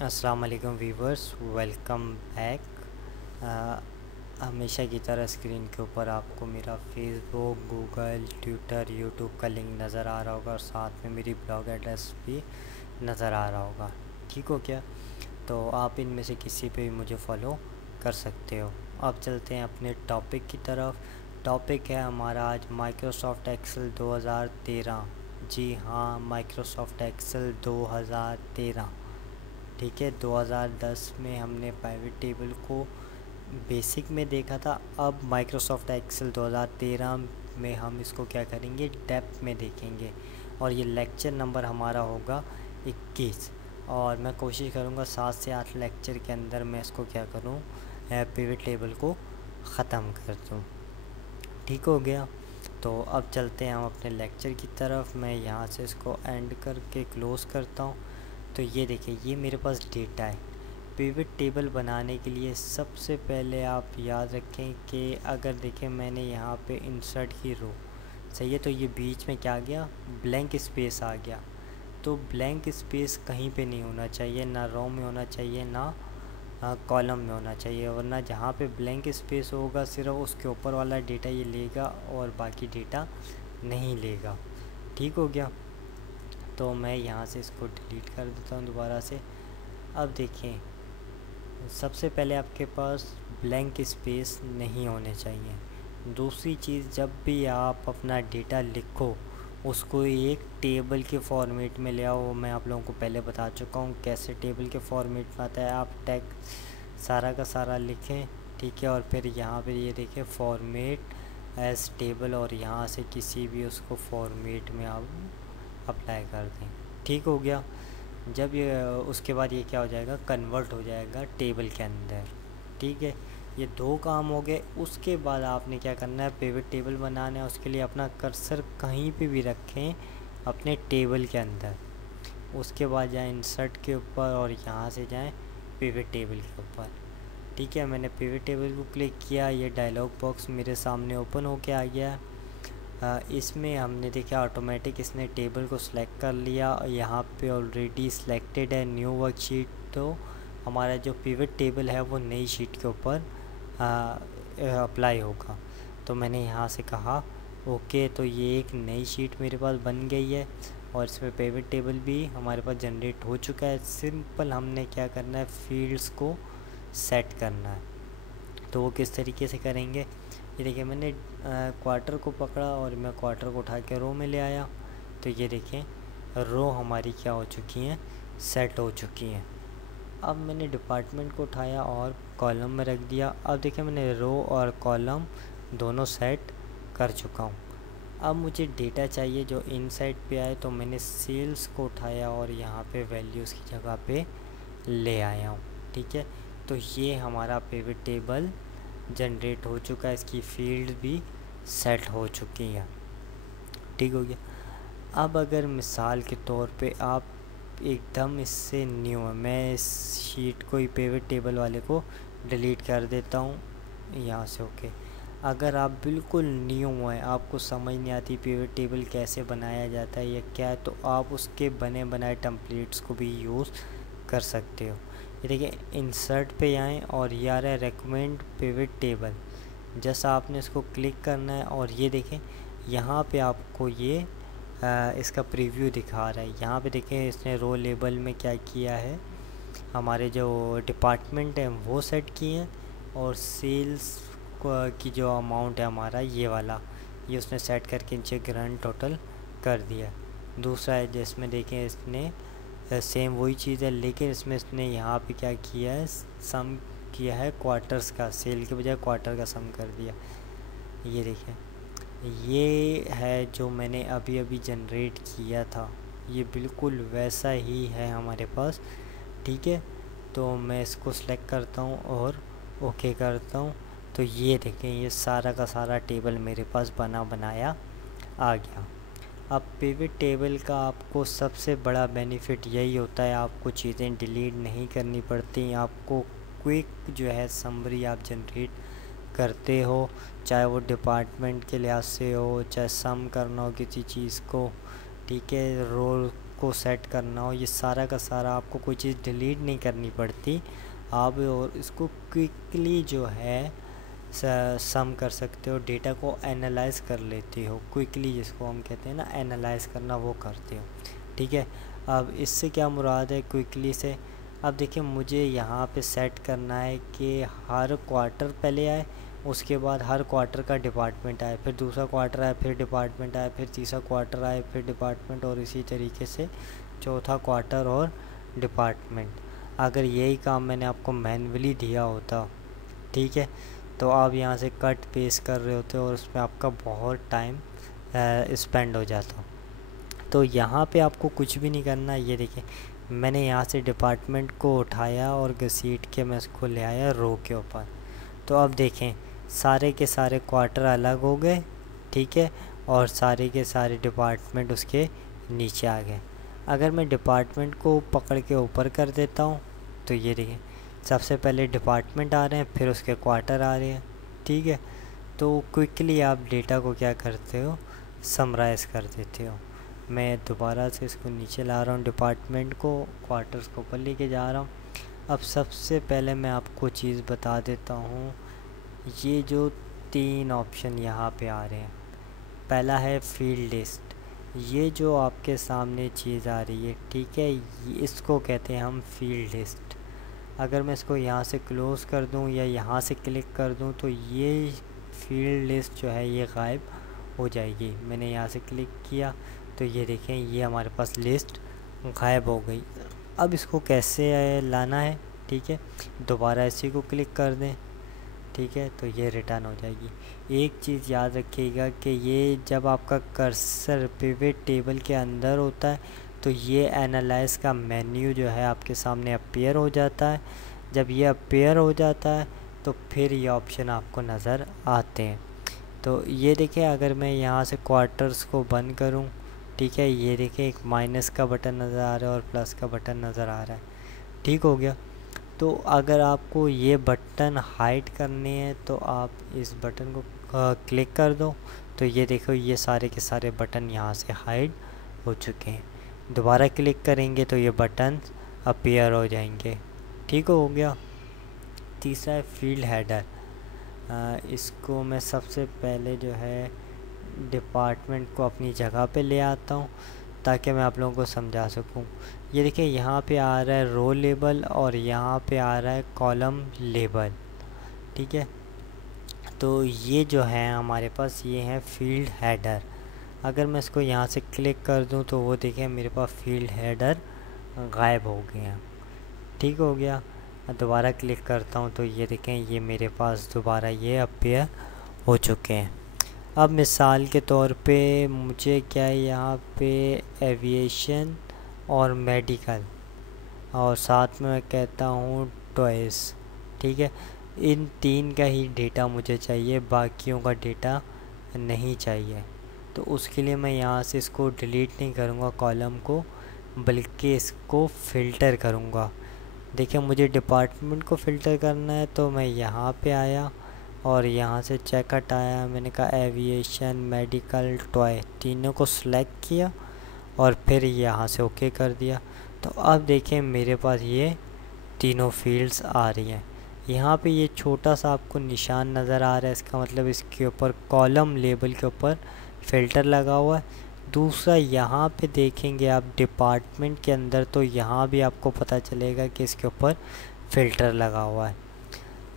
अस्सलाम वालेकुम viewers, welcome back. हमेशा की तरह स्क्रीन के ऊपर आपको मेरा फेसबुक, गूगल, ट्विटर, यूट्यूब का लिंक नज़र आ रहा होगा और साथ में मेरी ब्लॉग एड्रेस भी नज़र आ रहा होगा। ठीक हो क्या? तो आप इनमें से किसी पे भी मुझे फॉलो कर सकते हो। अब चलते हैं अपने टॉपिक की तरफ। टॉपिक है हमारा आज माइक्रोसॉफ्ट एक्सेल 2013। जी हाँ, माइक्रोसॉफ्ट एक्सेल 2013। ठीक है, 2010 में हमने पाइवट टेबल को बेसिक में देखा था। अब माइक्रोसॉफ्ट एक्सेल 2013 में हम इसको क्या करेंगे, डेप्थ में देखेंगे। और ये लेक्चर नंबर हमारा होगा 21। और मैं कोशिश करूँगा 7 से 8 लेक्चर के अंदर मैं इसको क्या करूँ, पिवट टेबल को ख़त्म कर दूँ। ठीक हो गया। तो अब चलते हैं हम अपने लेक्चर की तरफ। मैं यहाँ से इसको एंड करके क्लोज़ करता हूँ। तो ये देखिए, ये मेरे पास डेटा है। पिवट टेबल बनाने के लिए सबसे पहले आप याद रखें कि अगर देखें मैंने यहाँ पे इंसर्ट की रो, सही है, तो ये बीच में क्या आ गया, ब्लैंक स्पेस आ गया। तो ब्लैंक स्पेस कहीं पे नहीं होना चाहिए, ना रो में होना चाहिए ना कॉलम में होना चाहिए, वरना जहाँ पे ब्लैंक स्पेस होगा सिर्फ उसके ऊपर वाला डेटा ये लेगा और बाकी डेटा नहीं लेगा। ठीक हो गया। तो मैं यहाँ से इसको डिलीट कर देता हूँ दोबारा से। अब देखें, सबसे पहले आपके पास ब्लैंक स्पेस नहीं होने चाहिए। दूसरी चीज़, जब भी आप अपना डेटा लिखो उसको एक टेबल के फॉर्मेट में ले आओ। मैं आप लोगों को पहले बता चुका हूँ कैसे टेबल के फॉर्मेट में आता है। आप टैग सारा का सारा लिखें, ठीक है, और फिर यहाँ पे ये देखें फॉर्मेट एज टेबल, और यहाँ से किसी भी उसको फॉर्मेट में आप अप्लाई कर दें। ठीक हो गया। जब ये उसके बाद ये क्या हो जाएगा, कन्वर्ट हो जाएगा टेबल के अंदर। ठीक है, ये दो काम हो गए। उसके बाद आपने क्या करना है, पिवट टेबल बनाना है। उसके लिए अपना कर्सर कहीं पे भी रखें अपने टेबल के अंदर। उसके बाद जाएं इंसर्ट के ऊपर और यहाँ से जाएं पिवट टेबल के ऊपर। ठीक है, मैंने पिवट टेबल को क्लिक किया, ये डायलॉग बॉक्स मेरे सामने ओपन होके आ गया। इसमें हमने देखा ऑटोमेटिक इसने टेबल को सिलेक्ट कर लिया। यहाँ पे ऑलरेडी सिलेक्टेड है न्यू वर्कशीट, तो हमारा जो पिवट टेबल है वो नई शीट के ऊपर अप्लाई होगा। तो मैंने यहाँ से कहा ओके, तो ये एक नई शीट मेरे पास बन गई है और इसमें पिवट टेबल भी हमारे पास जनरेट हो चुका है। सिंपल हमने क्या करना है, फील्ड्स को सेट करना है। तो वो किस तरीके से करेंगे, ये देखिए मैंने क्वार्टर को पकड़ा और मैं क्वार्टर को उठा के रो में ले आया। तो ये देखें रो हमारी क्या हो चुकी हैं, सेट हो चुकी हैं। अब मैंने डिपार्टमेंट को उठाया और कॉलम में रख दिया। अब देखिए मैंने रो और कॉलम दोनों सेट कर चुका हूँ। अब मुझे डेटा चाहिए जो इन साइड पे आए, तो मैंने सेल्स को उठाया और यहाँ पे वैल्यूज़ की जगह पे ले आया हूँ। ठीक है, तो ये हमारा पिवट टेबल जनरेट हो चुका है, इसकी फील्ड भी सेट हो चुकी हैं। ठीक हो गया। अब अगर मिसाल के तौर पे आप एकदम इससे न्यू है, मैं इस शीट को ही पिवट टेबल वाले को डिलीट कर देता हूँ यहाँ से। ओके, अगर आप बिल्कुल न्यू हैं, आपको समझ नहीं आती पिवट टेबल कैसे बनाया जाता है या क्या है, तो आप उसके बने बनाए टेम्पलेट्स को भी यूज़ कर सकते हो। ये देखिए इंसर्ट पे आएँ और ये आ रहा है रेकमेंड पिवट टेबल। जैसा आपने इसको क्लिक करना है और ये देखें यहाँ पे आपको ये इसका प्रीव्यू दिखा रहा है। यहाँ पे देखें इसने रो लेबल में क्या किया है, हमारे जो डिपार्टमेंट हैं वो सेट किए हैं और सेल्स की जो अमाउंट है हमारा ये वाला, ये उसने सेट करके नीचे ग्रैंड टोटल कर दिया। दूसरा है जिसमें देखें इसने सेम वही चीज़ है, लेकिन इसमें इसने यहाँ पे क्या किया है, सम किया है क्वार्टर्स का, सेल के बजाय क्वार्टर का सम कर दिया। ये देखें, ये है जो मैंने अभी अभी जनरेट किया था, ये बिल्कुल वैसा ही है हमारे पास। ठीक है, तो मैं इसको सेलेक्ट करता हूँ और ओके करता हूँ। तो ये देखें ये सारा का सारा टेबल मेरे पास बना बनाया आ गया। अब पिवट टेबल का आपको सबसे बड़ा बेनिफिट यही होता है, आपको चीज़ें डिलीट नहीं करनी पड़ती, आपको क्विक जो है समरी आप जनरेट करते हो, चाहे वो डिपार्टमेंट के लिहाज से हो, चाहे सम करना हो किसी चीज़ को। ठीक है, रो को सेट करना हो, ये सारा का सारा आपको कोई चीज़ डिलीट नहीं करनी पड़ती। आप और इसको क्विकली जो है सम कर सकते हो, डेटा को एनालाइज कर लेते हो क्विकली, जिसको हम कहते हैं ना एनालाइज करना, वो करते हो। ठीक है, अब इससे क्या मुराद है क्विकली से? अब देखिए मुझे यहाँ पे सेट करना है कि हर क्वार्टर पहले आए, उसके बाद हर क्वार्टर का डिपार्टमेंट आए, फिर दूसरा क्वार्टर आए, फिर डिपार्टमेंट आए, फिर तीसरा क्वार्टर आए, फिर डिपार्टमेंट, और इसी तरीके से चौथा क्वार्टर और डिपार्टमेंट। अगर यही काम मैंने आपको मैन्युअली दिया होता, ठीक है, तो आप यहाँ से कट पेस्ट कर रहे होते और उसमें आपका बहुत टाइम स्पेंड हो जाता। तो यहाँ पे आपको कुछ भी नहीं करना। ये देखिए मैंने यहाँ से डिपार्टमेंट को उठाया और घसीट के मैं इसको ले आया रो के ऊपर। तो अब देखें सारे के सारे क्वार्टर अलग हो गए, ठीक है, और सारे के सारे डिपार्टमेंट उसके नीचे आ गए। अगर मैं डिपार्टमेंट को पकड़ के ऊपर कर देता हूँ तो ये देखिए सबसे पहले डिपार्टमेंट आ रहे हैं, फिर उसके क्वार्टर आ रहे हैं। ठीक है, तो क्विकली आप डेटा को क्या करते हो, समराइज़ कर देते हो। मैं दोबारा से इसको नीचे ला रहा हूँ, डिपार्टमेंट को क्वार्टर्स को ऊपर लेके जा रहा हूँ। अब सबसे पहले मैं आपको चीज़ बता देता हूँ, ये जो 3 ऑप्शन यहाँ पे आ रहे हैं, पहला है फील्ड लिस्ट। ये जो आपके सामने चीज़ आ रही है, ठीक है, इसको कहते हैं हम फील्ड लिस्ट। अगर मैं इसको यहाँ से क्लोज़ कर दूँ या यहाँ से क्लिक कर दूँ तो ये फील्ड लिस्ट जो है ये गायब हो जाएगी। मैंने यहाँ से क्लिक किया तो ये देखें ये हमारे पास लिस्ट गायब हो गई। अब इसको कैसे लाना है, ठीक है, दोबारा इसी को क्लिक कर दें, ठीक है, तो ये रिटर्न हो जाएगी। एक चीज़ याद रखिएगा कि ये जब आपका कर्सर पिवट टेबल के अंदर होता है तो ये एनालाइज का मेन्यू जो है आपके सामने अपीयर हो जाता है। जब ये अपीयर हो जाता है तो फिर ये ऑप्शन आपको नज़र आते हैं। तो ये देखिए अगर मैं यहाँ से क्वार्टर्स को बंद करूँ, ठीक है, ये देखिए एक माइनस का बटन नज़र आ रहा है और प्लस का बटन नज़र आ रहा है। ठीक हो गया। तो अगर आपको ये बटन हाइड करने हैं तो आप इस बटन को क्लिक कर दो, तो ये देखो ये सारे के सारे बटन यहाँ से हाइड हो चुके हैं। दोबारा क्लिक करेंगे तो ये बटन अपीयर हो जाएंगे। ठीक हो गया। तीसरा है फील्ड हेडर। इसको मैं सबसे पहले जो है डिपार्टमेंट को अपनी जगह पे ले आता हूँ ताकि मैं आप लोगों को समझा सकूँ। ये देखिए यहाँ पे आ रहा है रो लेबल और यहाँ पे आ रहा है कॉलम लेबल। ठीक है, तो ये जो है हमारे पास ये है फील्ड हेडर। अगर मैं इसको यहाँ से क्लिक कर दूँ तो वो देखें मेरे पास फील्ड हेडर गायब हो गए हैं। ठीक हो गया। दोबारा क्लिक करता हूँ तो ये देखें ये मेरे पास दोबारा ये अपीयर हो चुके हैं। अब मिसाल के तौर पे मुझे क्या है यहाँ पे एविएशन और मेडिकल और साथ में मैं कहता हूँ टॉयज़, ठीक है, इन 3 का ही डेटा मुझे चाहिए, बाकियों का डेटा नहीं चाहिए। तो उसके लिए मैं यहाँ से इसको डिलीट नहीं करूँगा कॉलम को, बल्कि इसको फ़िल्टर करूँगा। देखिए मुझे डिपार्टमेंट को फ़िल्टर करना है तो मैं यहाँ पे आया और यहाँ से चेकआउट आया, मैंने कहा एविएशन मेडिकल टॉय, तीनों को सिलेक्ट किया और फिर यहाँ से ओके कर दिया। तो अब देखें मेरे पास ये तीनों फील्ड्स आ रही हैं। यहाँ पे ये छोटा सा आपको निशान नज़र आ रहा है, इसका मतलब इसके ऊपर कॉलम लेबल के ऊपर फ़िल्टर लगा हुआ है। दूसरा यहाँ पे देखेंगे आप डिपार्टमेंट के अंदर तो यहाँ भी आपको पता चलेगा कि इसके ऊपर फ़िल्टर लगा हुआ है।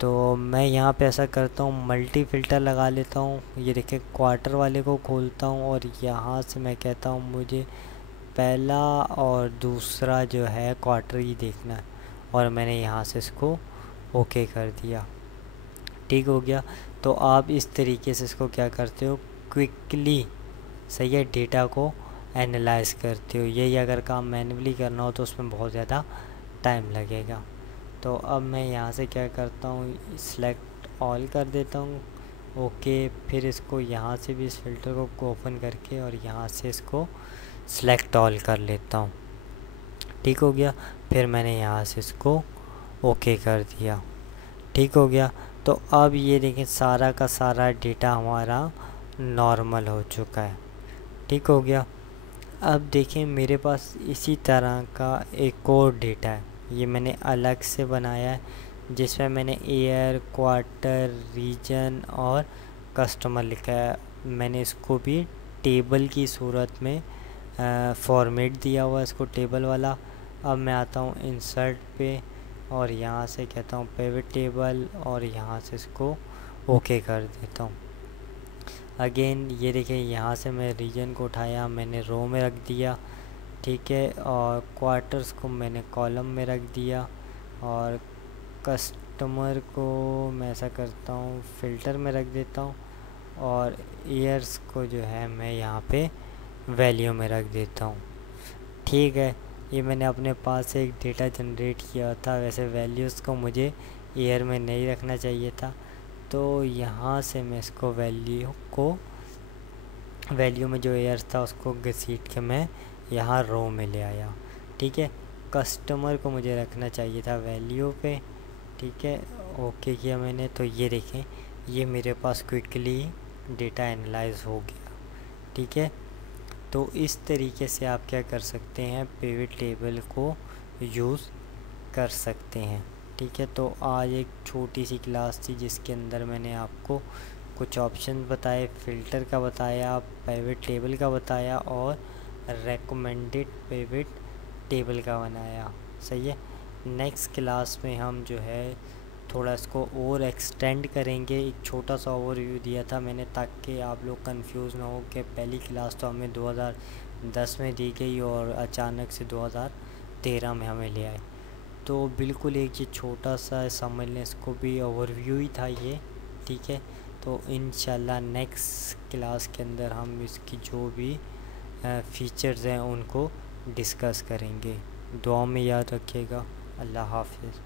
तो मैं यहाँ पे ऐसा करता हूँ मल्टी फ़िल्टर लगा लेता हूँ। ये देखिए क्वार्टर वाले को खोलता हूँ और यहाँ से मैं कहता हूँ मुझे पहला और दूसरा जो है क्वार्टर ही देखना है और मैंने यहाँ से इसको ओके कर दिया। ठीक हो गया। तो आप इस तरीके से इसको क्या करते हो, क्विकली सही है डेटा को एनालाइज करते हो। यही अगर काम मैन्युअली करना हो तो उसमें बहुत ज़्यादा टाइम लगेगा। तो अब मैं यहाँ से क्या करता हूँ, सिलेक्ट ऑल कर देता हूँ, ओके, फिर इसको यहाँ से भी इस फिल्टर को ओपन करके और यहाँ से इसको सिलेक्ट ऑल कर लेता हूँ। ठीक हो गया। फिर मैंने यहाँ से इसको ओके कर दिया। ठीक हो गया। तो अब ये देखें सारा का सारा डेटा हमारा नॉर्मल हो चुका है। ठीक हो गया। अब देखें मेरे पास इसी तरह का एक और डेटा है, ये मैंने अलग से बनाया है, जिसमें मैंने ईयर, क्वार्टर, रीजन और कस्टमर लिखा है। मैंने इसको भी टेबल की सूरत में फॉर्मेट दिया हुआ है इसको, टेबल वाला। अब मैं आता हूँ इंसर्ट पे और यहाँ से कहता हूँ पिवट टेबल और यहाँ से इसको ओके कर देता हूँ। अगेन ये देखिए, यहाँ से मैं रीजन को उठाया, मैंने रो में रख दिया, ठीक है, और क्वार्टर्स को मैंने कॉलम में रख दिया, और कस्टमर को मैं ऐसा करता हूँ फ़िल्टर में रख देता हूँ, और ईयर्स को जो है मैं यहाँ पे वैल्यू में रख देता हूँ। ठीक है, ये मैंने अपने पास से एक डेटा जनरेट किया था, वैसे वैल्यूज़ को मुझे ईयर में नहीं रखना चाहिए था, तो यहाँ से मैं इसको वैल्यू में जो ईयर्स था उसको घसीट के मैं यहाँ रो में ले आया। ठीक है, कस्टमर को मुझे रखना चाहिए था वैल्यू पे, ठीक है, ओके किया मैंने। तो ये देखें, ये मेरे पास क्विकली डेटा एनालाइज हो गया। ठीक है, तो इस तरीके से आप क्या कर सकते हैं, पिवट टेबल को यूज़ कर सकते हैं। ठीक है, तो आज एक छोटी सी क्लास थी जिसके अंदर मैंने आपको कुछ ऑप्शन बताए, फ़िल्टर का बताया, पिवट टेबल का बताया और रेकमेंडेड पिवट टेबल का बनाया। सही है, नेक्स्ट क्लास में हम जो है थोड़ा इसको और एक्सटेंड करेंगे। एक छोटा सा ओवरव्यू दिया था मैंने ताकि आप लोग कंफ्यूज ना हो कि पहली क्लास तो हमें 2010 में दी गई और अचानक से 2013 में हमें ले आए। तो बिल्कुल एक ये छोटा सा समझ लें, इसको भी ओवरव्यू ही था ये। ठीक है, तो इंशाल्लाह नेक्स्ट क्लास के अंदर हम इसकी जो भी फ़ीचर्स हैं उनको डिस्कस करेंगे। दुआ में याद रखिएगा। अल्लाह हाफ़िज़।